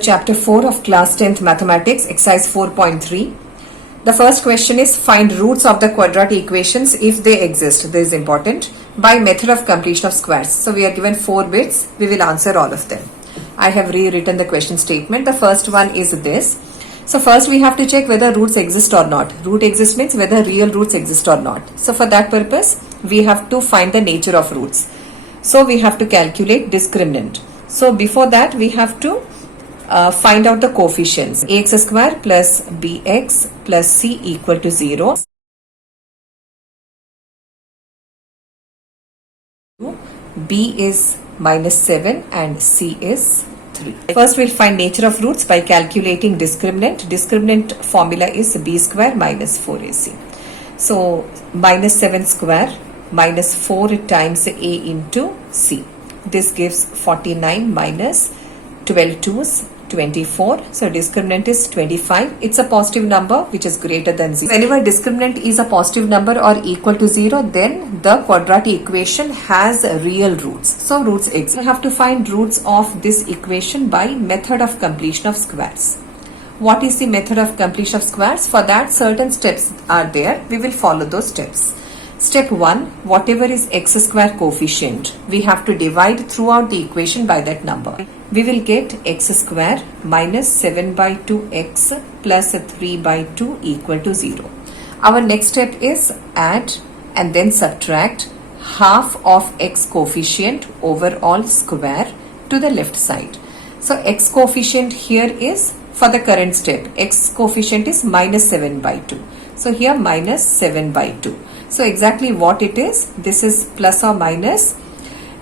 Chapter 4 of class 10th mathematics, exercise 4.3. The first question is find roots of the quadratic equations if they exist. This is important. By method of completion of squares. So we are given 4 bits. We will answer all of them. I have rewritten the question statement. The first one is this. So first we have to check whether roots exist or not. Root exist means whether real roots exist or not. So for that purpose, we have to find the nature of roots. So we have to calculate discriminant. So before that, we have to find out the coefficients. Ax square plus bx plus c equal to 0. B is minus 7 and c is 3. First we'll find nature of roots by calculating discriminant. Discriminant formula is b square minus 4ac. So minus 7 square minus 4 times a into c. This gives 49 minus 12 2's 24. So discriminant is 25. It's a positive number which is greater than 0. Whenever discriminant is a positive number or equal to 0, then the quadratic equation has real roots. So roots exist. We have to find roots of this equation by method of completion of squares. What is the method of completion of squares? For that, certain steps are there. We will follow those steps. Step 1, whatever is x square coefficient, we have to divide throughout the equation by that number. We will get x square minus 7 by 2x plus 3 by 2 equal to 0. Our next step is add and then subtract half of x coefficient over all square to the left side. So x coefficient here is, for the current step, x coefficient is minus 7 by 2. So here minus 7 by 2. So exactly what it is, this is plus or minus.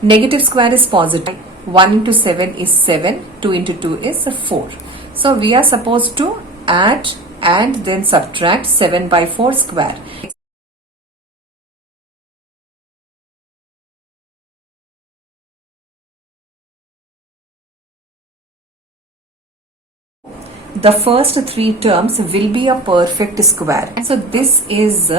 Negative square is positive. 1 into 7 is 7, 2 into 2 is 4. So we are supposed to add and then subtract 7 by 4 square. The first 3 terms will be a perfect square. So this is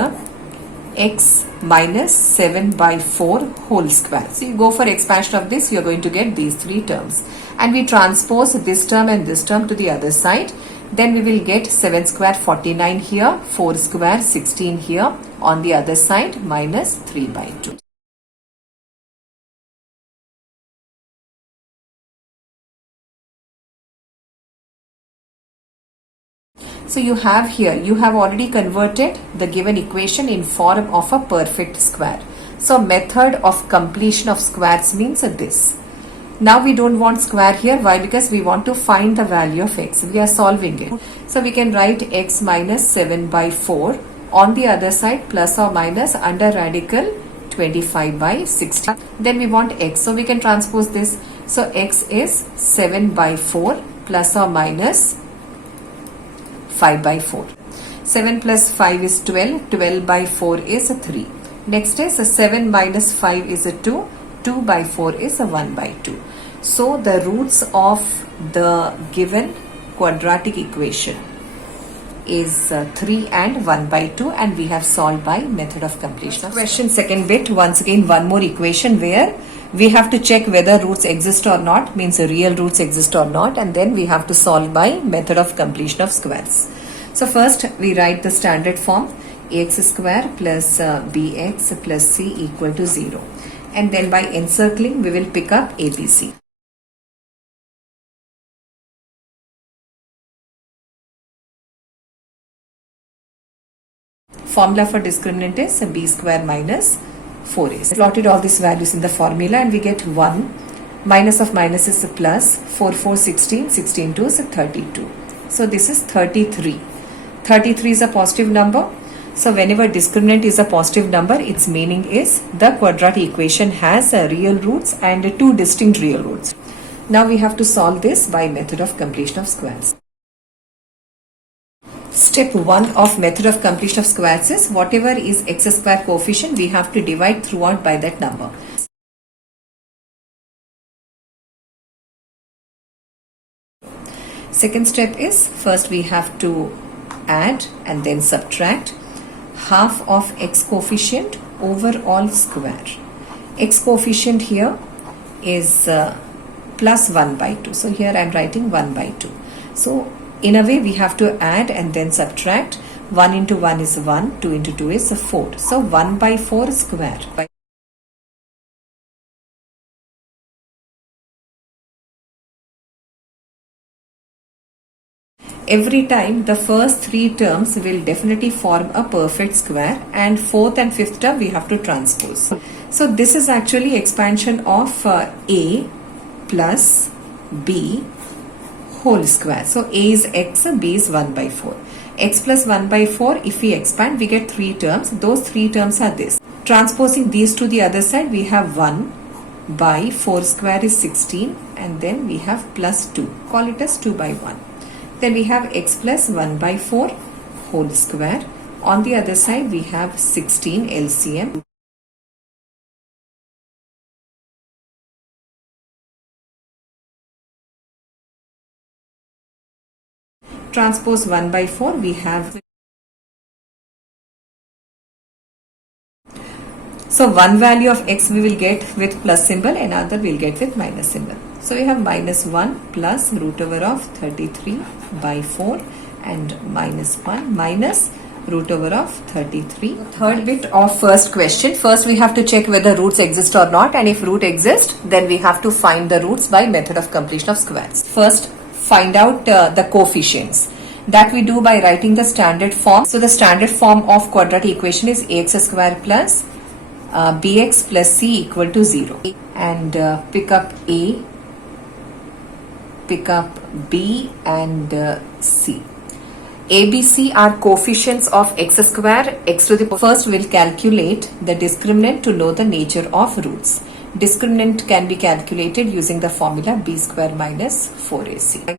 x minus 7 by 4 whole square. So you go for expansion of this, you are going to get these 3 terms. And we transpose this term and this term to the other side. Then we will get 7 square 49 here, 4 square 16 here, on the other side minus 3 by 2. So you have here, you have already converted the given equation in form of a perfect square. So method of completion of squares means this. Now we don't want square here. Why? Because we want to find the value of x. We are solving it. So we can write x minus 7 by 4 on the other side plus or minus under radical 25 by 60. Then we want x. So we can transpose this. So x is 7 by 4 plus or minus 5 by 4. 7 plus 5 is 12. 12 by 4 is 3. Next is 7 minus 5 is 2. 2 by 4 is 1 by 2. So the roots of the given quadratic equation is 3 and 1 by 2, and we have solved by method of completion. Question second bit, once again one more equation where we have to check whether roots exist or not, means real roots exist or not, and then we have to solve by method of completion of squares. So first we write the standard form, ax square plus bx plus c equal to 0. And then by encircling we will pick up ABC. Formula for discriminant is b square minus 4ac. Plotted all these values in the formula and we get 1. Minus of minus is a plus. 4 4 16. 16 2 is 32. So this is 33. 33 is a positive number. So whenever discriminant is a positive number, its meaning is the quadratic equation has real roots and 2 distinct real roots. Now we have to solve this by method of completion of squares. Step 1 of method of completion of squares is whatever is x square coefficient, we have to divide throughout by that number. Second step is, first we have to add and then subtract half of x coefficient over all square. X coefficient here is plus 1 by 2. So here I am writing 1 by 2. So in a way we have to add and then subtract. 1 into 1 is 1, 2 into 2 is 4. So 1 by 4 square. Every time the first three terms will definitely form a perfect square, and fourth and fifth term we have to transpose. So this is actually expansion of a plus b whole square. So a is x, b is 1 by 4. X plus 1 by 4, if we expand we get three terms. Those three terms are this. Transposing these to the other side, we have 1 by 4 square is 16, and then we have plus 2. Call it as 2 by 1. Then we have x plus 1 by 4 whole square. On the other side we have 16 LCM. Transpose 1 by 4, we have. So one value of x we will get with plus symbol, another we will get with minus symbol. So we have minus 1 plus root over of 33 by 4 and minus 1 minus root over of 33. Third bit of first question. First we have to check whether roots exist or not, and if root exists then we have to find the roots by method of completion of squares. First find out the coefficients. That we do by writing the standard form. So the standard form of quadratic equation is ax square plus bx plus c equal to 0. And pick up a, pick up b and c. A, B, C are coefficients of x square, x to the power. First we'll calculate the discriminant to know the nature of roots. Discriminant can be calculated using the formula b square minus 4ac.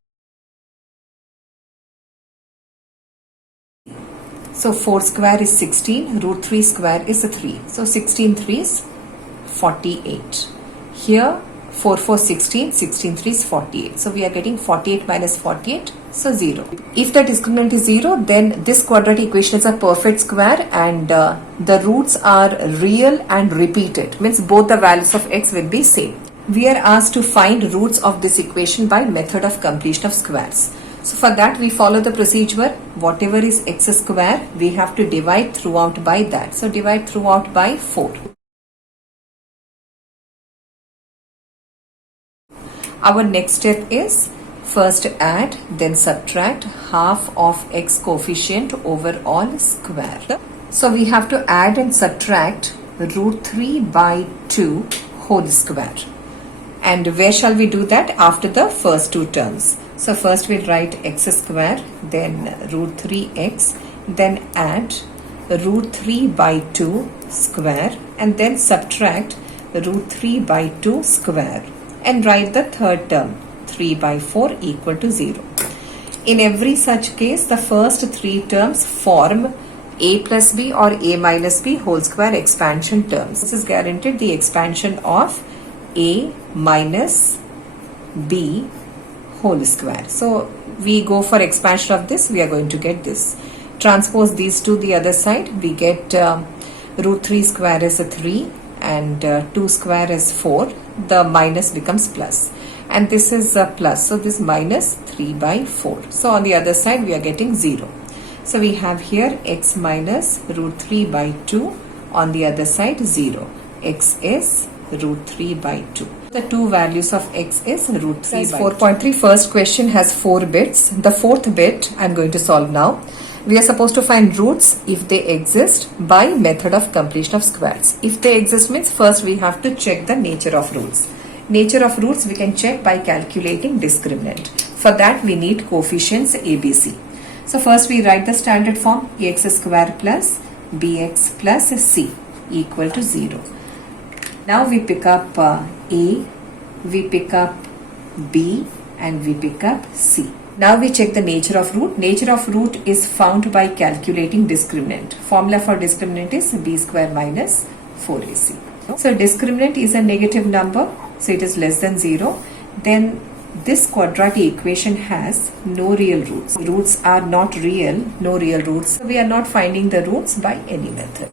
So 4 square is 16, root 3 square is 3. So 16 3s 48. Here 4 4 16, 16 3s 48. So we are getting 48 minus 48, so 0. If the discriminant is 0, then this quadratic equation is a perfect square, and the roots are real and repeated. Means both the values of x will be same. We are asked to find roots of this equation by method of completion of squares. So for that we follow the procedure. Whatever is x square, we have to divide throughout by that. So divide throughout by 4. Our next step is first add, then subtract half of x coefficient over all square. So we have to add and subtract root 3 by 2 whole square. And where shall we do that? After the first two terms. So first we'll write x square, then root 3x, then add root 3 by 2 square, and then subtract root 3 by 2 square, and write the third term 3 by 4 equal to 0. In every such case, the first three terms form a plus b or a minus b whole square expansion terms. This is guaranteed the expansion of a minus b whole square. So we go for expansion of this, we are going to get this. Transpose these to the other side, we get root 3 square is a 3 and 2 square is 4. The minus becomes plus, and this is a plus, so this minus 3 by 4. So on the other side we are getting 0. So we have here x minus root 3 by 2, on the other side 0. X is root 3 by 2. The two values of x is root 3 by 4.3. First question has 4 bits. The fourth bit I am going to solve now. We are supposed to find roots if they exist by method of completion of squares. If they exist means first we have to check the nature of roots. Nature of roots we can check by calculating discriminant. For that we need coefficients ABC. So first we write the standard form ax square plus bx plus c equal to 0. Now we pick up A, we pick up B, and we pick up C. Now we check the nature of root. Nature of root is found by calculating discriminant. Formula for discriminant is b square minus 4ac. So discriminant is a negative number, so it is less than 0. Then this quadratic equation has no real roots. Roots are not real, no real roots. So we are not finding the roots by any method.